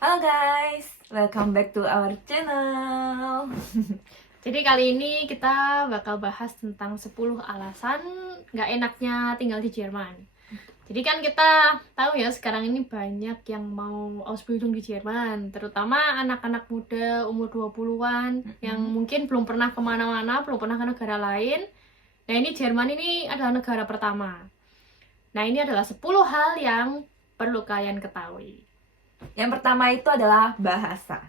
Halo guys, welcome back to our channel. Jadi kali ini kita bakal bahas tentang 10 alasan nggak enaknya tinggal di Jerman. Jadi kan kita tahu ya sekarang ini banyak yang mau Ausbildung di Jerman, terutama anak-anak muda umur 20-an yang mungkin belum pernah kemana-mana, belum pernah ke negara lain. Nah ini Jerman ini adalah negara pertama. Nah ini adalah 10 hal yang perlu kalian ketahui. Yang pertama itu adalah bahasa.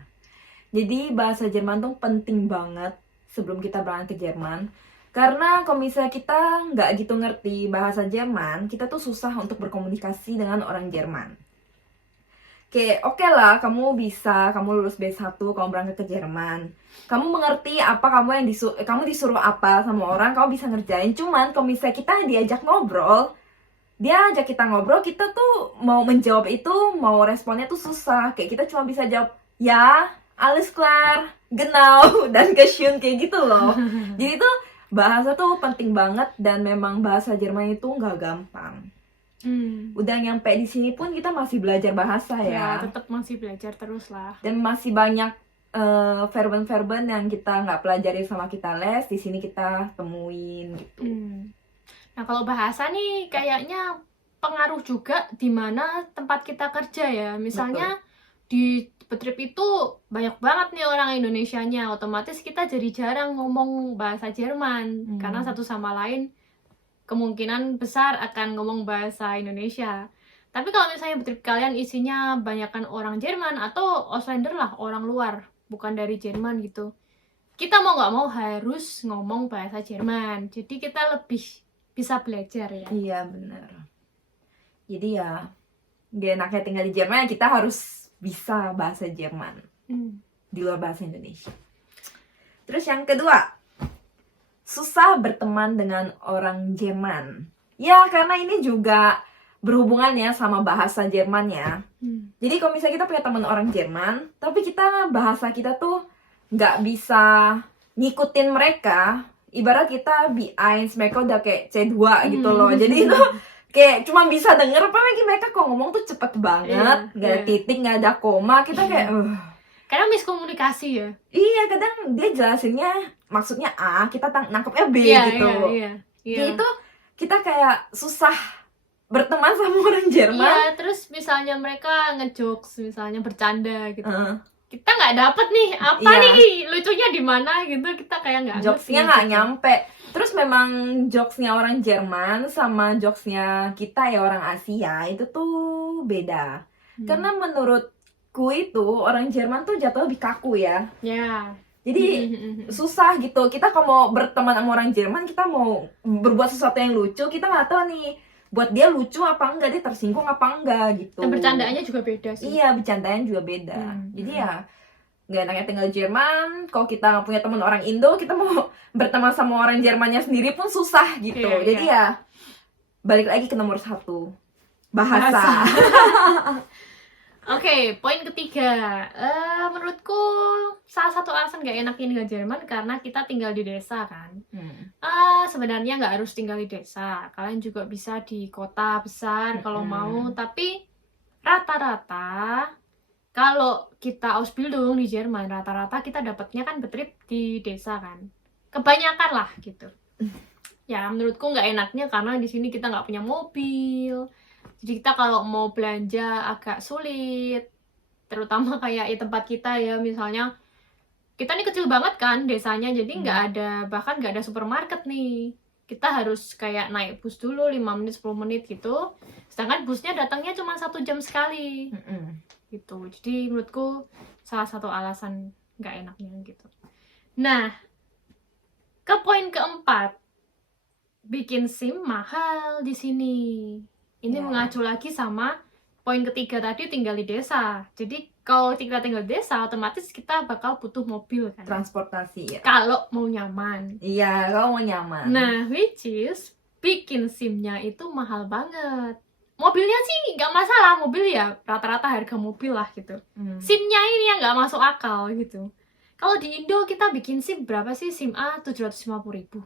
Jadi bahasa Jerman tuh penting banget sebelum kita berangkat ke Jerman. Karena kalau misalnya kita nggak gitu ngerti bahasa Jerman, kita tuh susah untuk berkomunikasi dengan orang Jerman. Kayak oke lah, kamu lulus B1, kamu berangkat ke Jerman. Kamu mengerti apa kamu disuruh apa sama orang, kamu bisa ngerjain. Cuman kalau misalnya kita diajak ngobrol, dia ajak kita ngobrol, kita tuh mau menjawab itu, mau responnya tuh susah. Kayak kita cuma bisa jawab, ya, alles klar, genau, dan geschehen kayak gitu loh. Jadi tuh bahasa tuh penting banget dan memang bahasa Jerman itu nggak gampang. Udah nyampe di sini pun kita masih belajar bahasa Ya ya. tetap masih belajar terus lah. Dan masih banyak verben-verben yang kita nggak pelajari sama kita les, di sini kita temuin gitu. Nah, kalau bahasa nih kayaknya pengaruh juga di mana tempat kita kerja ya. Misalnya di Betrip itu banyak banget nih orang Indonesianya. Otomatis kita jadi jarang ngomong bahasa Jerman karena satu sama lain kemungkinan besar akan ngomong bahasa Indonesia. Tapi kalau misalnya Betrip kalian isinya banyakkan orang Jerman atau Auslander lah, orang luar, bukan dari Jerman gitu. Kita mau nggak mau harus ngomong bahasa Jerman. Jadi kita lebih bisa belajar ya. Iya benar. Jadi ya gak enaknya tinggal di Jerman, kita harus bisa bahasa Jerman di luar bahasa Indonesia. Terus yang kedua, susah berteman dengan orang Jerman. Ya karena ini juga berhubungan ya sama bahasa Jerman ya. Jadi kalau misalnya kita punya teman orang Jerman, tapi bahasa kita tuh nggak bisa ngikutin mereka, ibarat kita B1, mereka udah kayak C2 gitu loh. Jadi itu kayak cuma bisa denger, apalagi mereka kok ngomong tuh cepet banget, nggak ada titik, nggak ada koma, kita kayak Karena miskomunikasi ya. iya, kadang dia jelasinnya maksudnya A, kita nangkepnya B gitu. Jadi itu kita kayak susah berteman sama orang Jerman. Iya, terus misalnya mereka ngejokes, misalnya bercanda gitu. Kita nggak dapet nih apa nih lucunya di mana gitu, kita kayak nggak jokesnya nggak nyampe. Terus memang jokesnya orang Jerman sama jokesnya kita ya orang Asia itu tuh beda. Karena menurutku itu orang Jerman tuh jatuh lebih kaku ya. Ya. Jadi susah gitu. Kita kalau mau berteman sama orang Jerman, kita mau berbuat sesuatu yang lucu, kita nggak tahu nih buat dia lucu apa enggak, dia tersinggung apa enggak gitu. Dan bercandaannya juga beda sih. Iya, bercandaan juga beda. Jadi ya nggak enaknya tinggal di Jerman. Kalau kita nggak punya teman orang Indo, kita mau berteman sama orang Jermannya sendiri pun susah gitu. Jadi ya balik lagi ke nomor 1, bahasa. Oke, poin ketiga. Menurutku salah satu alasan gak enaknya tinggal Jerman karena kita tinggal di desa kan. Sebenarnya nggak harus tinggal di desa. Kalian juga bisa di kota besar kalau mau. Tapi rata-rata kalau kita Ausbildung di Jerman, rata-rata kita dapatnya kan Betrip di desa kan. Kebanyakan lah gitu. Ya menurutku nggak enaknya karena di sini kita nggak punya mobil. Jadi kita kalau mau belanja agak sulit, terutama kayak di tempat kita ya, misalnya kita nih kecil banget kan desanya, jadi bahkan nggak ada supermarket nih. Kita harus kayak naik bus dulu 5 menit 10 menit gitu, sedangkan busnya datangnya cuma 1 jam sekali gitu. Jadi menurutku salah satu alasan nggak enaknya gitu. Nah, ke poin keempat, bikin SIM mahal di sini. Ini mengacu lagi sama poin ketiga tadi, tinggal di desa. Jadi kalau kita tinggal di desa, otomatis kita bakal butuh mobil kan. Transportasi ya. Kalau mau nyaman. Iya, kalau mau nyaman. Nah, which is bikin SIM-nya itu mahal banget. Mobilnya sih nggak masalah, mobil ya rata-rata harga mobil lah gitu. SIM-nya ini yang nggak masuk akal gitu. Kalau di Indo kita bikin SIM berapa sih? SIM A 750.000,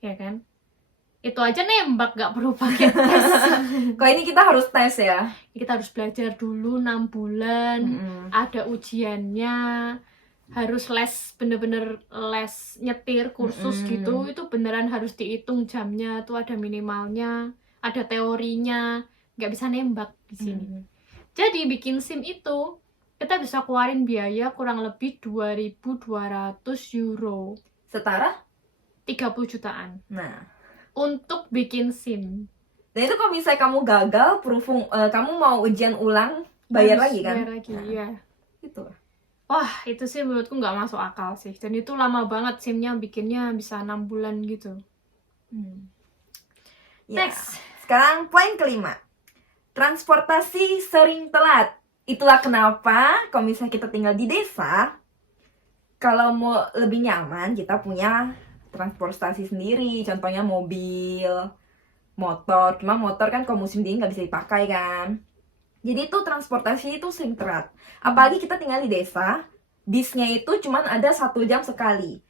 ya kan? Itu aja nembak, nggak perlu pakai tes. Kalau ini kita harus tes ya. Kita harus belajar dulu 6 bulan, ada ujiannya, harus les, bener-bener les nyetir, kursus gitu. Itu beneran harus dihitung jamnya, tuh ada minimalnya, ada teorinya, nggak bisa nembak di sini. Jadi bikin SIM itu kita bisa keluarin biaya kurang lebih 2.200 euro, Setara? 30 jutaan Nah, untuk bikin SIM. dan itu kalau misalnya kamu gagal, kamu mau ujian ulang, bayar Harus lagi kan? bayar lagi, iya. Gitu. Wah, itu sih menurutku nggak masuk akal sih. Dan itu lama banget SIM-nya, bikinnya bisa 6 bulan gitu. Ya. Next. Sekarang poin kelima. Transportasi sering telat. Itulah kenapa kalau misalnya kita tinggal di desa, kalau mau lebih nyaman, kita punya transportasi sendiri. Contohnya mobil, motor. Cuma motor kan kalau musim dingin nggak bisa dipakai kan. Jadi itu transportasi itu sering telat. Apalagi kita tinggal di desa, bisnya itu cuma ada 1 jam sekali.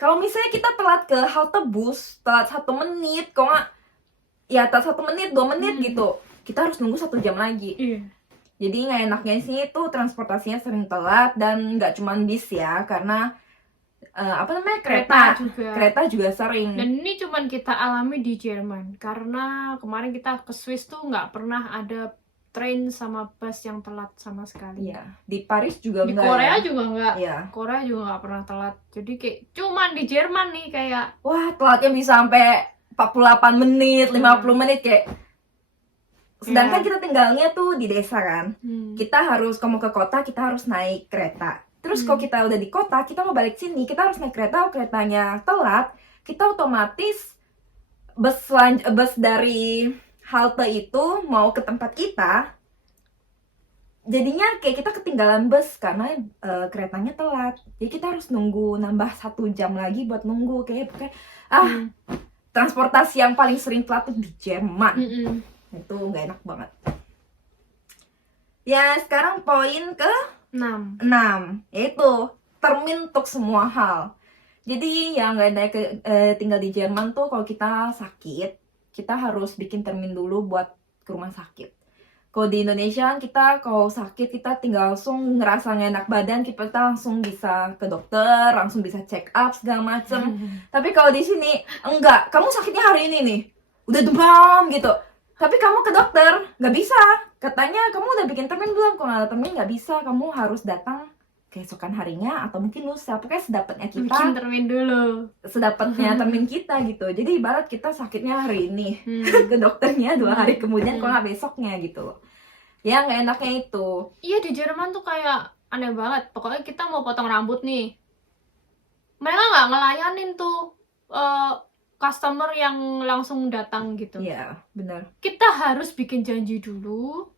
Kalau misalnya kita telat ke halte bus, telat 1 menit, kok nggak, ya telat 1 menit, 2 menit gitu, kita harus nunggu 1 jam lagi. Iya. Jadi nggak enaknya sih itu transportasinya sering telat, dan nggak cuma bis ya, karena kereta juga sering. Dan ini cuman kita alami di Jerman, karena kemarin kita ke Swiss tuh nggak pernah ada train sama bus yang telat sama sekali. Iya, di Paris juga Di enggak. Korea ya? juga nggak. Iya. Korea juga nggak pernah telat. Jadi kayak cuman di Jerman nih kayak Wah, telatnya bisa sampai 48 menit, 50 menit kayak. Sedangkan kita tinggalnya tuh di desa kan. Kita harus, kalau mau ke kota, kita harus naik kereta. Terus kalau kita udah di kota, kita mau balik sini, kita harus naik kereta, keretanya telat, kita otomatis bus dari halte itu mau ke tempat kita, jadinya kayak kita ketinggalan bus karena keretanya telat. Jadi kita harus nunggu nambah 1 jam lagi buat nunggu, kayak transportasi yang paling sering telat tuh di Jerman. Itu nggak enak banget. Ya, sekarang poin ke 6, yaitu termin untuk semua hal. Jadi yang nggak ada tinggal di Jerman tuh, kalau kita sakit, kita harus bikin termin dulu buat ke rumah sakit. Kalau di Indonesia kan kita kalau sakit, kita tinggal langsung ngerasa nggak enak badan, kita langsung bisa ke dokter, langsung bisa check up segala macem. Tapi kalau di sini enggak, kamu sakitnya hari ini nih, udah demam gitu, tapi kamu ke dokter nggak bisa, katanya kamu udah bikin termin belum? Kalau nggak ada termin nggak bisa, kamu harus datang keesokan harinya atau mungkin lusa, pokoknya sedapatnya kita bikin termin dulu, sedapatnya termin kita gitu. Jadi ibarat kita sakitnya hari ini, ke dokternya 2 hari kemudian, kalau nggak besoknya gitu. Ya nggak enaknya itu. Iya, di Jerman tuh kayak aneh banget. Pokoknya kita mau potong rambut nih, mereka nggak ngelayanin tuh customer yang langsung datang gitu. Iya, benar. Kita harus bikin janji dulu,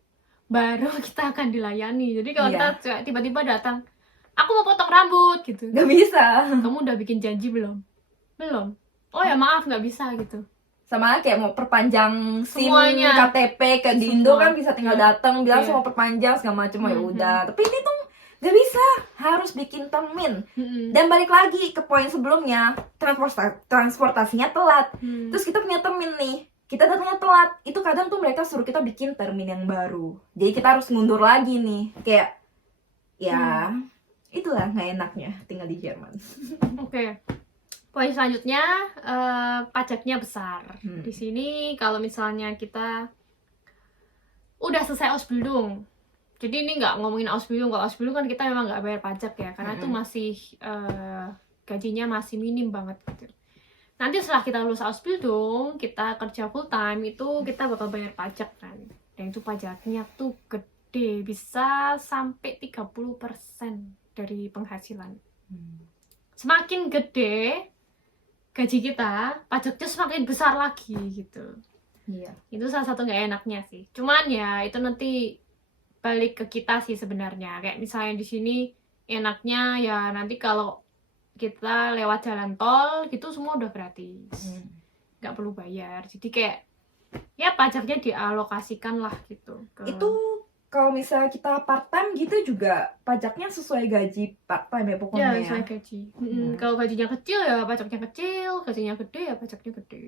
baru kita akan dilayani. Jadi kalau kita tiba-tiba datang, aku mau potong rambut gitu, Nggak bisa. kamu udah bikin janji belum? Belum. Oh ya maaf, nggak bisa gitu. Sama kayak mau perpanjang SIM, Semuanya. KTP ke di Indo kan bisa tinggal datang bilang Iya. mau perpanjang segala macam, ya udah. Tapi ini tuh nggak bisa, harus bikin termin. Dan balik lagi ke poin sebelumnya, transportasinya telat. Terus kita punya termin nih, kita datangnya telat, itu kadang tuh mereka suruh kita bikin termin yang baru. Jadi kita harus mundur lagi nih, kayak ya itulah nggak enaknya tinggal di Jerman. Oke. Poin selanjutnya, pajaknya besar. Di sini kalau misalnya kita udah selesai Ausbildung, jadi ini nggak ngomongin Ausbildung. Kalau Ausbildung kan kita memang nggak bayar pajak ya, karena itu masih gajinya masih minim banget gitu. Nanti setelah kita lulus Ausbildung, kita kerja full time, itu kita bakal bayar pajak kan. Dan itu pajaknya tuh gede, bisa sampai 30% dari penghasilan. Semakin gede gaji kita, pajaknya semakin besar lagi gitu. Iya. Itu salah satu nggak enaknya sih. Cuman ya itu nanti balik ke kita sih sebenarnya. Kayak misalnya di sini enaknya ya nanti kalau kita lewat jalan tol gitu semua udah gratis, nggak perlu bayar. Jadi kayak ya pajaknya dialokasikan lah gitu. Itu kalau misalnya kita part time gitu juga pajaknya sesuai gaji part time ya pokoknya Ya, ya. sesuai gaji. Hmm. Kalau gajinya kecil ya pajaknya kecil, gajinya gede ya pajaknya gede.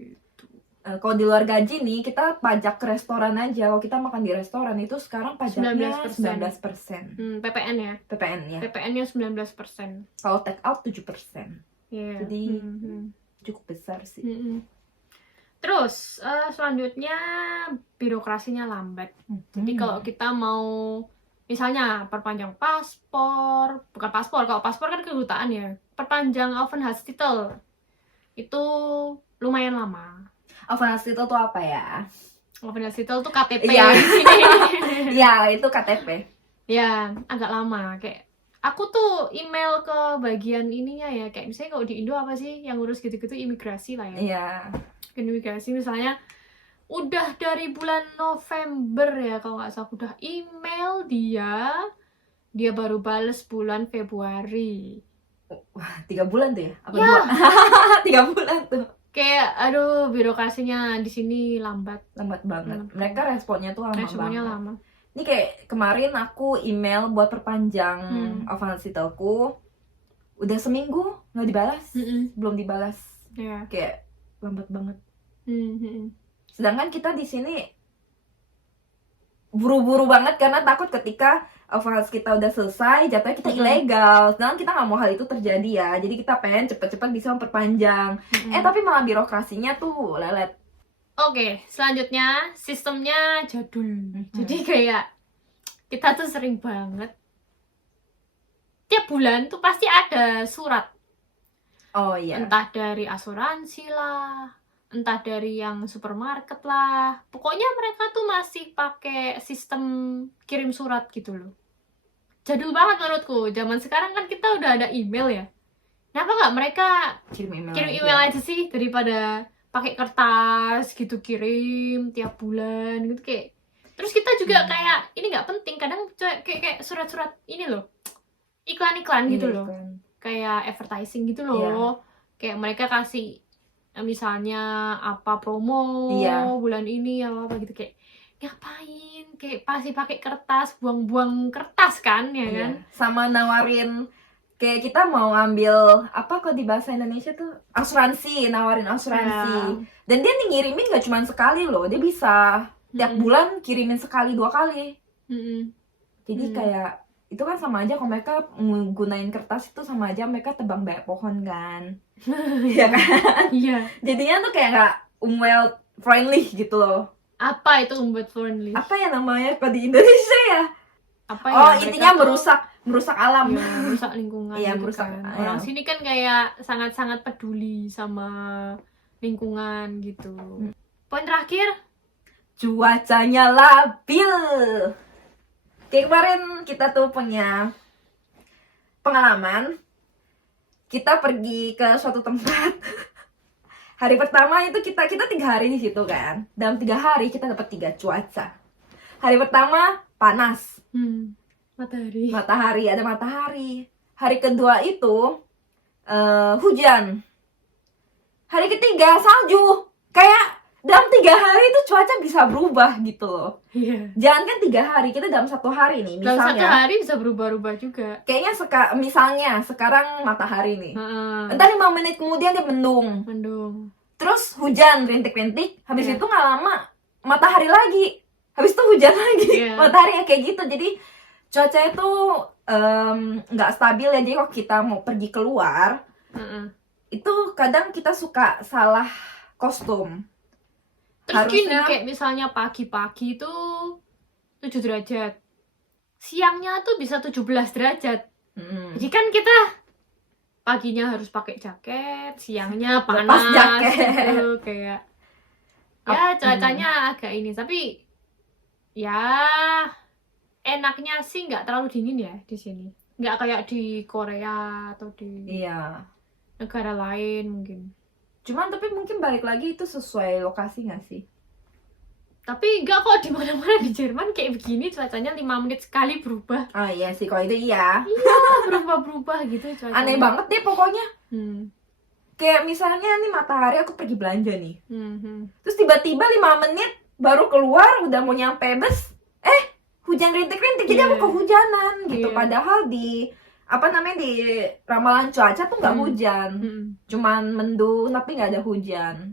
Kalau di luar gaji nih kita pajak ke restoran aja. Kalau kita makan di restoran itu sekarang pajaknya 19%. PPN ya. PPN ya. PPN-nya 19%. Kalau take out 7%. Iya. Jadi cukup besar sih. Terus selanjutnya birokrasinya lambat. Jadi kalau kita mau misalnya perpanjang paspor, bukan paspor, kalau paspor kan kedutaan ya. Perpanjang Aufenthaltstitel itu lumayan lama. Aufenthaltstitel itu apa ya? Aufenthaltstitel itu KTP Iya. di sini. Iya, itu KTP. Ya, agak lama. Kayak aku tuh email ke bagian ininya ya. Kayak misalnya kalau di Indo apa sih yang ngurus gitu-gitu, imigrasi lah ya. Iya. Imigrasi misalnya udah dari bulan November ya kalau nggak salah, udah email dia baru bales bulan Februari. Wah, 3 bulan tuh ya? Apa Ya. 2? 3 bulan tuh. Kayak aduh, birokrasinya di sini lambat. Lambat banget. Mereka responnya tuh lama Responnya banget. lama. Ini kayak kemarin aku email buat perpanjang Aufenthaltstitelku. Udah seminggu nggak dibalas. Belum dibalas. Ya. Kayak lambat banget. Mm-mm. Sedangkan kita di sini buru-buru banget karena takut ketika Aufenthaltstitel kita udah selesai jatuhnya kita ilegal. Sedangkan kita nggak mau hal itu terjadi ya. Jadi kita pengen cepet-cepet bisa memperpanjang. Tapi malah birokrasinya tuh lelet. Oke, selanjutnya sistemnya jadul. Jadi kayak kita tuh sering banget tiap bulan tuh pasti ada surat. Oh iya. Entah dari asuransi lah, entah dari yang supermarket lah. Pokoknya mereka tuh masih pakai sistem kirim surat gitu loh. Jadul banget menurutku. Zaman sekarang kan kita udah ada email ya. Kenapa nggak mereka kirim email aja sih daripada pakai kertas gitu kirim tiap bulan gitu kayak. Terus kita juga kayak ini nggak penting. Kadang kayak surat-surat ini loh, iklan-iklan gitu loh. Kayak advertising gitu loh. Kayak mereka kasih misalnya apa promo bulan ini apa gitu, kayak ngapain, kayak pasti pakai kertas, buang-buang kertas kan ya kan. Sama nawarin kayak kita mau ngambil apa kok di bahasa Indonesia tuh asuransi, nawarin asuransi. Dan dia nih ngirimin gak cuma sekali loh, dia bisa tiap bulan kirimin sekali 2 kali. Jadi kayak itu kan sama aja kalau mereka menggunain kertas itu sama aja mereka tebang banyak pohon kan. Iya kan? Iya. Jadinya tuh kayak gak well friendly gitu loh. Apa itu umwelt friendly? Apa ya namanya kalau di Indonesia ya? Apa ya? Intinya merusak alam. Ya, merusak lingkungan. Iya, gitu merusak. Kan. Orang sini kan kayak sangat-sangat peduli sama lingkungan gitu. Poin terakhir, cuacanya labil. Kayak kemarin kita tuh punya pengalaman. Kita pergi ke suatu tempat. Hari pertama itu kita 3 hari di situ kan. Dalam 3 hari kita dapat 3 cuaca. Hari pertama panas. Matahari, ada matahari. Hari kedua itu hujan. Hari ketiga salju. Kayak dalam 3 hari itu cuaca bisa berubah gitu loh. Jangan kan 3 hari, kita dalam 1 hari nih misalnya. Dalam 1 hari bisa berubah-ubah juga. Kayaknya misalnya sekarang matahari nih. Entar 5 menit kemudian dia mendung. Terus hujan rintik-rintik. Habis itu nggak lama matahari lagi. Habis itu hujan lagi. Matahari kayak gitu. Jadi cuaca itu nggak stabil ya. Jadi kalau kita mau pergi keluar, itu kadang kita suka salah kostum. Terus gini, kayak misalnya pagi-pagi itu 7 derajat. Siangnya tuh bisa 17 derajat. Jadi kan kita paginya harus pakai jaket, siangnya panas gitu, kayak ya cuacanya agak ini. Tapi ya enaknya sih nggak terlalu dingin ya di sini. Nggak kayak di Korea atau di negara lain mungkin. Cuman tapi mungkin balik lagi itu sesuai lokasi nggak sih? Tapi nggak kok, di mana-mana di Jerman kayak begini cuacanya 5 menit sekali berubah. Oh iya sih, kalau itu iya. Iya, berubah-berubah gitu cuacanya. Aneh banget deh pokoknya. Kayak misalnya nih matahari aku pergi belanja nih. Terus tiba-tiba 5 menit baru keluar udah mau nyampe bus, hujan rintik-rintik, jadi aku Iya. kehujanan gitu. Iya. Padahal di di ramalan cuaca tuh nggak hujan, cuman mendung tapi nggak ada hujan.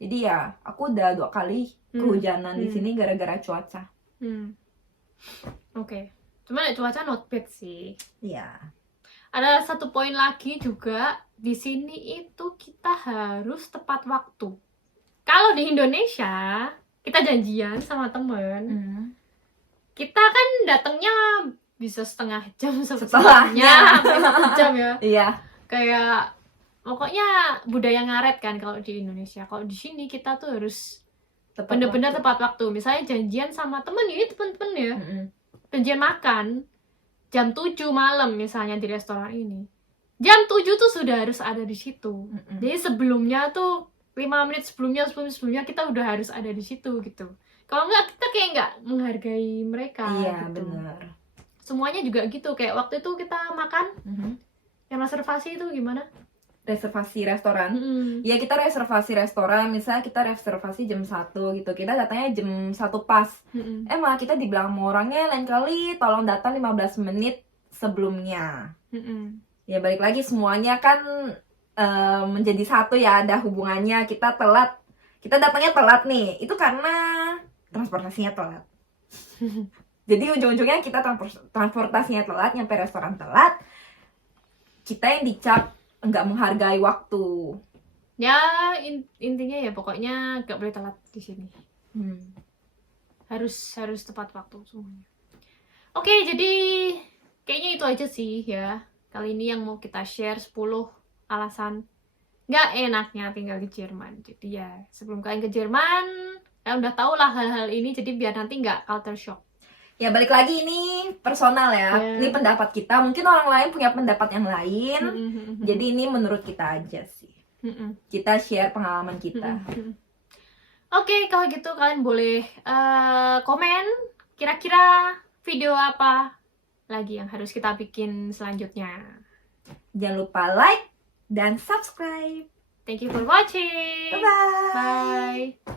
Jadi ya aku udah 2 kali kehujanan di sini gara-gara cuaca. Oke. Cuma cuaca not bad sih. Iya. Ada satu poin lagi juga, di sini itu kita harus tepat waktu. Kalau di Indonesia, kita janjian sama temen, kita kan datangnya bisa setengah jam Setelahnya. hampir 1 jam ya. Iya. Kayak pokoknya budaya ngaret kan kalau di Indonesia. Kalau di sini kita tuh harus bener-bener tepat waktu. Misalnya janjian sama temen, ini temen-temen ya, janjian makan jam 7 malam misalnya di restoran ini. Jam 7 tuh sudah harus ada di situ. Jadi sebelumnya tuh 5 menit sebelumnya, 10 menit sebelumnya kita udah harus ada di situ gitu. Kalau enggak, kita kayak nggak menghargai mereka. Iya, gitu. benar. Semuanya juga gitu. Kayak waktu itu kita makan, yang reservasi itu gimana? Reservasi restoran. Ya kita reservasi restoran, misalnya kita reservasi jam 1 gitu. Kita datangnya jam 1 pas. Malah kita dibilang sama orangnya, lain kali tolong datang 15 menit sebelumnya. Ya balik lagi semuanya kan menjadi satu ya, ada hubungannya. Kita telat, kita datangnya telat nih, itu karena transportasinya telat. Jadi ujung-ujungnya kita transportasinya telat, nyampe restoran telat, kita yang dicap nggak menghargai waktu. Ya intinya ya pokoknya nggak boleh telat di sini. Harus tepat waktu semuanya. Oke, jadi kayaknya itu aja sih ya. Kali ini yang mau kita share 10 alasan nggak enaknya tinggal di Jerman. Jadi ya sebelum kalian ke Jerman, kalian udah tau lah hal-hal ini, jadi biar nanti nggak culture shock. Ya balik lagi ini personal ya. Ini pendapat kita, mungkin orang lain punya pendapat yang lain. Jadi ini menurut kita aja sih. Kita share pengalaman kita. Oke, kalau gitu kalian boleh komen kira-kira video apa lagi yang harus kita bikin selanjutnya. Jangan lupa like dan subscribe. Thank you for watching. Bye-bye. Bye.